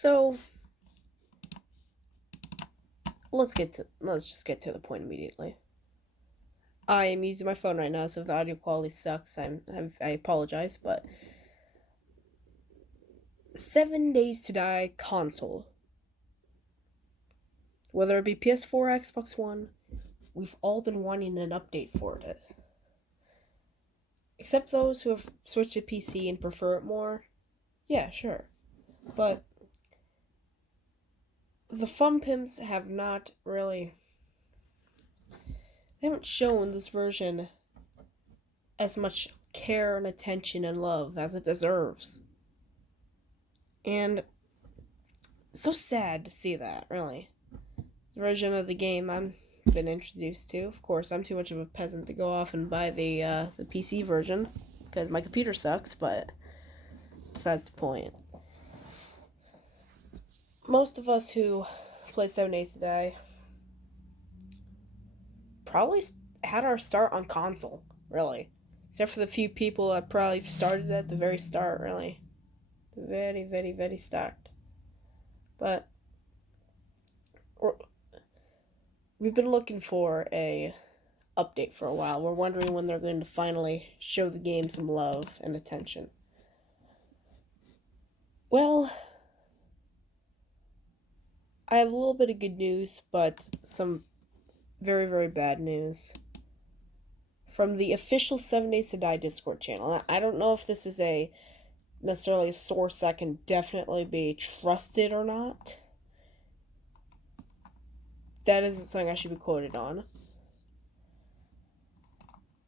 So let's just get to the point immediately. I am using my phone right now, so if the audio quality sucks, I apologize. But 7 Days to Die console, whether it be PS4 or Xbox One, we've all been wanting an update for it. Except those who have switched to PC and prefer it more. Yeah, sure. But TheFunPimps have not really. They haven't shown this version as much care and attention and love as it deserves. And it's so sad to see that, really. The version of the game I've been introduced to. Of course, I'm too much of a peasant to go off and buy the PC version because my computer sucks, but besides the point. Most of us who play 7 Days to Die probably had our start on console, really. Except for the few people that probably started at the very start, really. The very, very, very start. But we've been looking for a update for a while. We're wondering when they're going to finally show the game some love and attention. Well, I have a little bit of good news, but some very, very bad news. From the official 7 Days to Die Discord channel. I don't know if this is necessarily a source that can definitely be trusted or not. That isn't something I should be quoted on.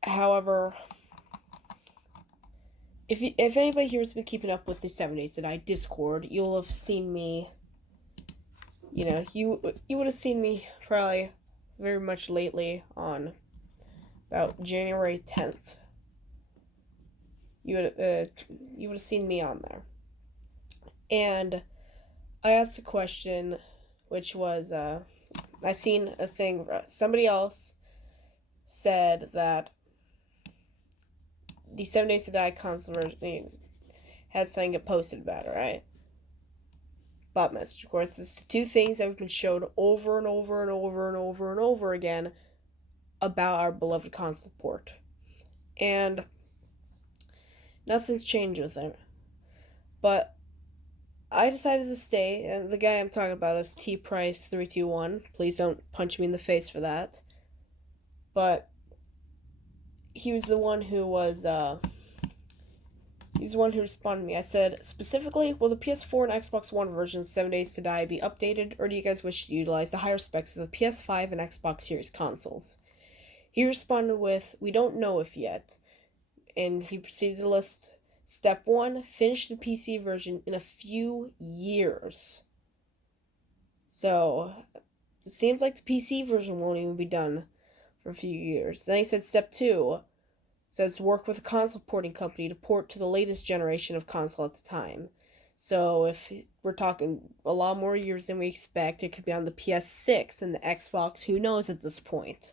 However, if anybody here has been keeping up with the 7 Days to Die Discord, you'll have seen me. You would have seen me probably very much lately on about January 10th. You would have seen me on there, and I asked a question, which was I seen a thing. Somebody else said that the 7 Days to Die console version had something get posted about it, right? Bot message, of course. It's two things that have been shown over and over and over and over and over again about our beloved console port. And nothing's changed with it. But I decided to stay, and the guy I'm talking about is tprice321. Please don't punch me in the face for that. But he was the one who he's the one who responded to me. I said, specifically, will the PS4 and Xbox One versions 7 Days to Die be updated, or do you guys wish to utilize the higher specs of the PS5 and Xbox Series consoles? He responded with, we don't know if yet, and he proceeded to list Step 1, finish the PC version in a few years. So, it seems like the PC version won't even be done for a few years. Then he said Step 2 says work with a console porting company to port to the latest generation of console at the time. So if we're talking a lot more years than we expect, it could be on the PS6 and the Xbox, who knows at this point.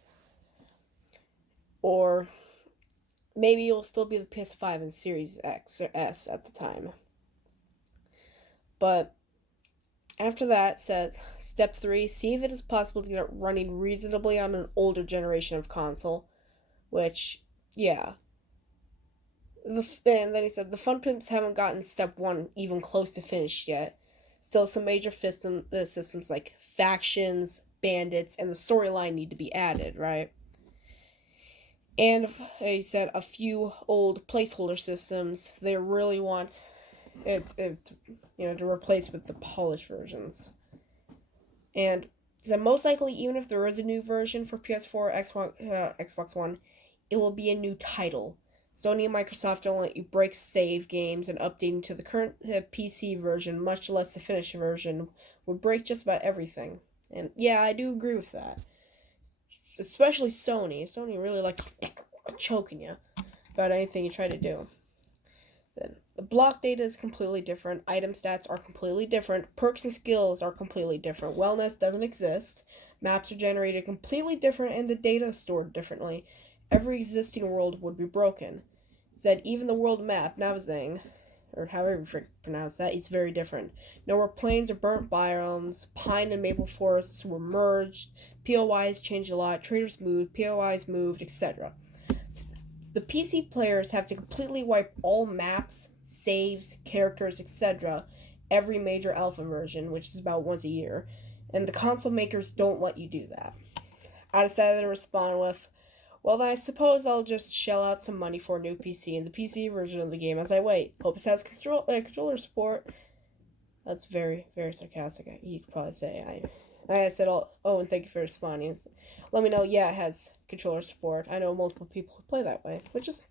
Or maybe it'll still be the PS5 and Series X or S at the time. But after that, said Step 3, see if it is possible to get it running reasonably on an older generation of console. Which, yeah. And then he said, the TheFunPimps haven't gotten Step 1 even close to finished yet. Still, some major systems like factions, bandits, and the storyline need to be added, right? And he said a few old placeholder systems they really want it to replace with the polished versions. And he said most likely, even if there is a new version for PS4 Xbox One, it will be a new title. Sony and Microsoft don't let you break save games, and updating to the current PC version, much less the finished version, would break just about everything. And yeah, I do agree with that. Especially Sony. Sony really likes choking you about anything you try to do. Then the block data is completely different. Item stats are completely different. Perks and skills are completely different. Wellness doesn't exist. Maps are generated completely different, and the data is stored differently. Every existing world would be broken. It said even the world map, Navazang, or however you pronounce that, is very different. Nowhere plains or burnt biomes, pine and maple forests were merged, POIs changed a lot, traders moved, POIs moved, etc. The PC players have to completely wipe all maps, saves, characters, etc. every major alpha version, which is about once a year, and the console makers don't let you do that. I decided to respond with, well, then I suppose I'll just shell out some money for a new PC and the PC version of the game as I wait. Hope it has controller support. That's very, very sarcastic, you could probably say. I said, oh, and thank you for responding. Let me know, yeah, it has controller support. I know multiple people who play that way, which is,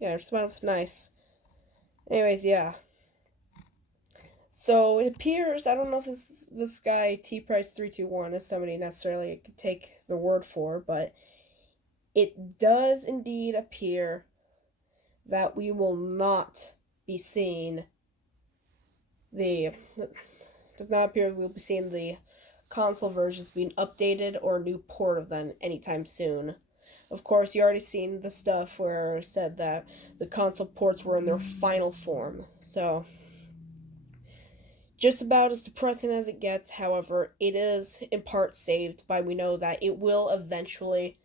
yeah, respond was nice. Anyways, yeah. So it appears, I don't know if this guy, T-Price321, is somebody necessarily could take the word for, but it does indeed appear that we will not be seeing does not appear we'll be seeing the console versions being updated or a new port of them anytime soon. Of course, you already seen the stuff where it said that the console ports were in their final form, so just about as depressing as it gets. However, it is in part saved by we know that it will eventually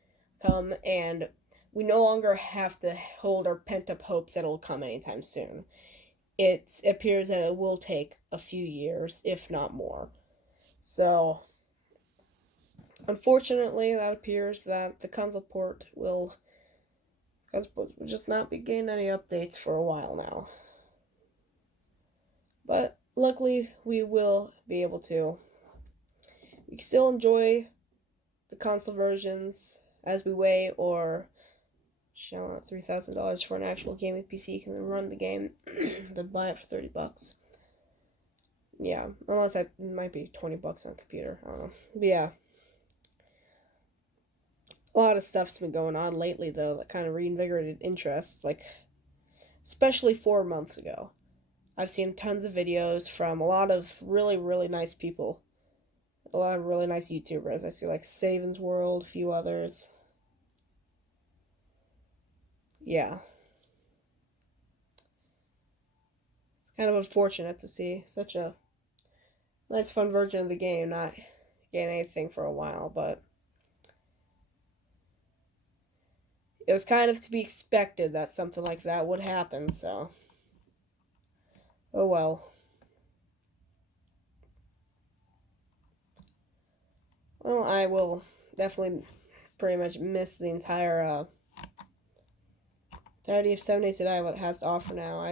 come, and we no longer have to hold our pent up hopes that it'll come anytime soon. It appears that it will take a few years, if not more. So, unfortunately, that appears that the console port will just not be getting any updates for a while now. But luckily, we will be able to. We can still enjoy the console versions as we wait, or shell out $3,000 for an actual gaming PC you can run the game, then buy it for $30. Yeah, unless that might be $20 on a computer. I don't know. But yeah, a lot of stuff's been going on lately though that kind of reinvigorated interest. Like, especially 4 months ago, I've seen tons of videos from a lot of really, really nice people. A lot of really nice YouTubers. I see like Savin's World, a few others. Yeah. It's kind of unfortunate to see such a nice, fun version of the game not getting anything for a while, but it was kind of to be expected that something like that would happen, so. Oh well. Well, I will definitely pretty much miss the entirety of 7 Days to Die, what it has to offer now.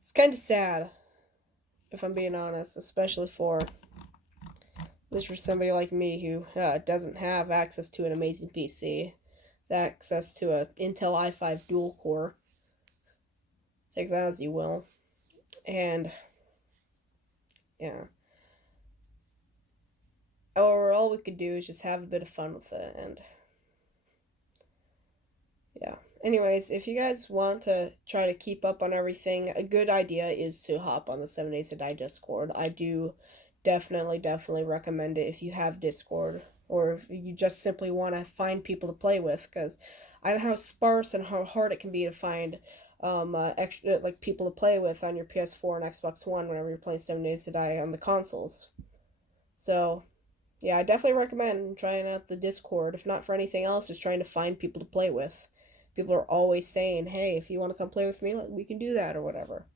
It's kind of sad, if I'm being honest, especially for somebody like me who doesn't have access to an amazing PC, access to a Intel i5 dual core. Take that as you will. And yeah. Or all we could do is just have a bit of fun with it, and yeah. Anyways, if you guys want to try to keep up on everything, a good idea is to hop on the 7 Days to Die Discord. I do definitely recommend it if you have Discord, or if you just simply want to find people to play with, because I know how sparse and how hard it can be to find extra like people to play with on your PS4 and Xbox One whenever you're playing 7 Days to Die on the consoles. So yeah, I definitely recommend trying out the Discord, if not for anything else, just trying to find people to play with. People are always saying, hey, if you want to come play with me, we can do that, or whatever.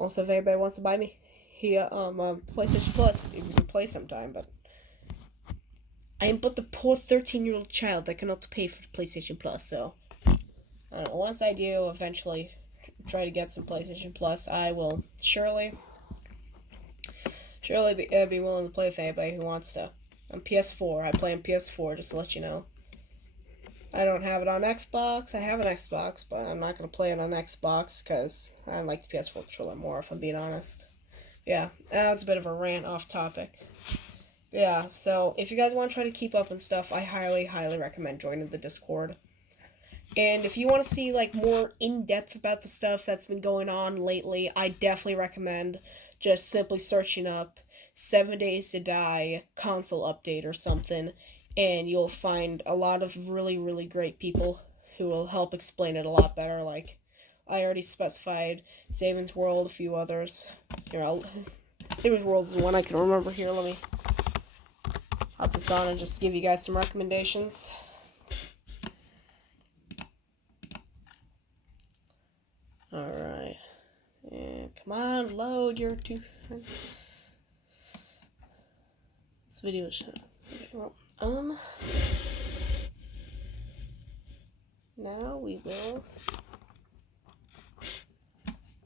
Also, if anybody wants to buy me PlayStation Plus, we can play sometime, but I am but the poor 13-year-old child that cannot pay for PlayStation Plus, so I don't know, once I do eventually try to get some PlayStation Plus, I will surely be willing to play with anybody who wants to. On PS4, I play on PS4, just to let you know. I don't have it on Xbox. I have an Xbox, but I'm not going to play it on Xbox because I like the PS4 controller more, if I'm being honest. Yeah, that was a bit of a rant off topic. Yeah, so if you guys want to try to keep up and stuff, I highly recommend joining the Discord. And if you want to see like more in-depth about the stuff that's been going on lately, I definitely recommend just simply searching up 7 Days to Die console update or something, and you'll find a lot of really great people who will help explain it a lot better. Like I already specified Saban's World, a few others. Here, Saban's World is one I can remember. Here, let me hop this on and just give you guys some recommendations. Alright. And come on, load your two. This video is. Okay, well, now we will.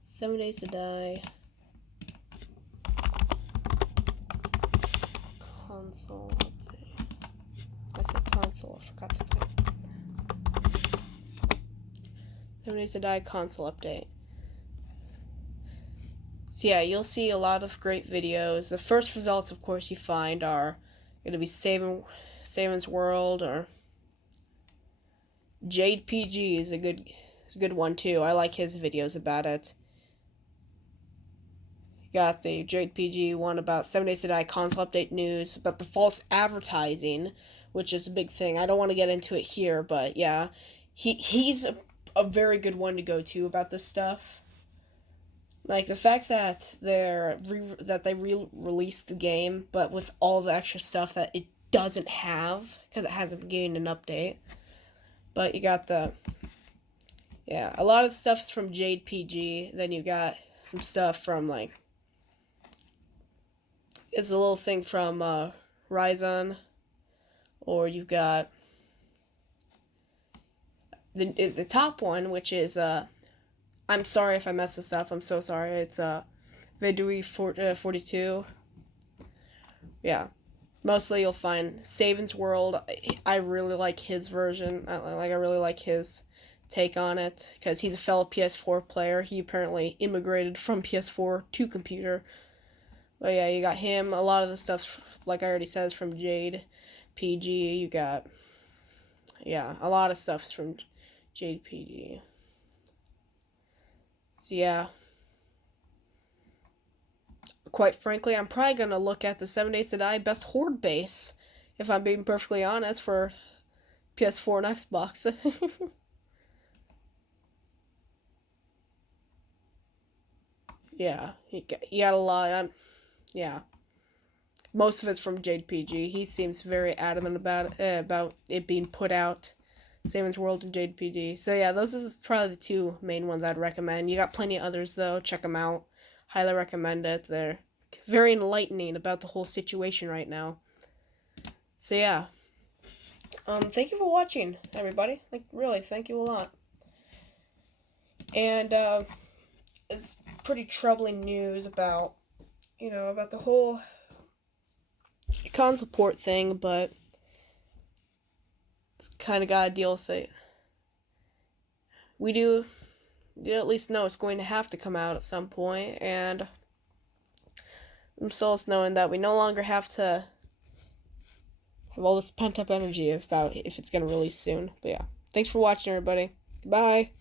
7 Days to Die. Console update. I said console, I forgot to type. 7 Days to Die console update. So yeah, you'll see a lot of great videos. The first results, of course, you find are going to be Saban's World, or Jade PG is a good one too. I like his videos about it. You got the Jade PG one about 7 Days to Die console update news, about the false advertising, which is a big thing. I don't want to get into it here, but yeah, he's a very good one to go to about this stuff. Like the fact that they re-released the game, but with all the extra stuff that it doesn't have because it hasn't gained an update. But you got a lot of stuff is from Jade PG. Then you got some stuff from it's a little thing from Ryzen, or you've got the top one, which is I'm sorry if I messed this up. I'm so sorry. It's Vidui 42. Yeah. Mostly you'll find Saban's World. I really like his version. I really like his take on it because he's a fellow PS4 player. He apparently immigrated from PS4 to computer. But yeah, you got him. A lot of the stuff, like I already said, is from Jade PG. You got, a lot of stuff's from Jade PG. So yeah, quite frankly, I'm probably gonna look at the 7 Days to Die best horde base, if I'm being perfectly honest, for PS4 and Xbox. Yeah, you got a lot. Most of it's from Jade PG. He seems very adamant about it being put out. Saban's World and Jade PG. So yeah, those are probably the two main ones I'd recommend. You got plenty of others though. Check them out. Highly recommend it. They're very enlightening about the whole situation right now. So yeah. Thank you for watching, everybody. Really, thank you a lot. And it's pretty troubling news about about the whole console port thing, but kind of gotta deal with it. We do at least know it's going to have to come out at some point, and I'm solace knowing that we no longer have to have all this pent up energy about if it's gonna release soon. But yeah, thanks for watching, everybody. Goodbye.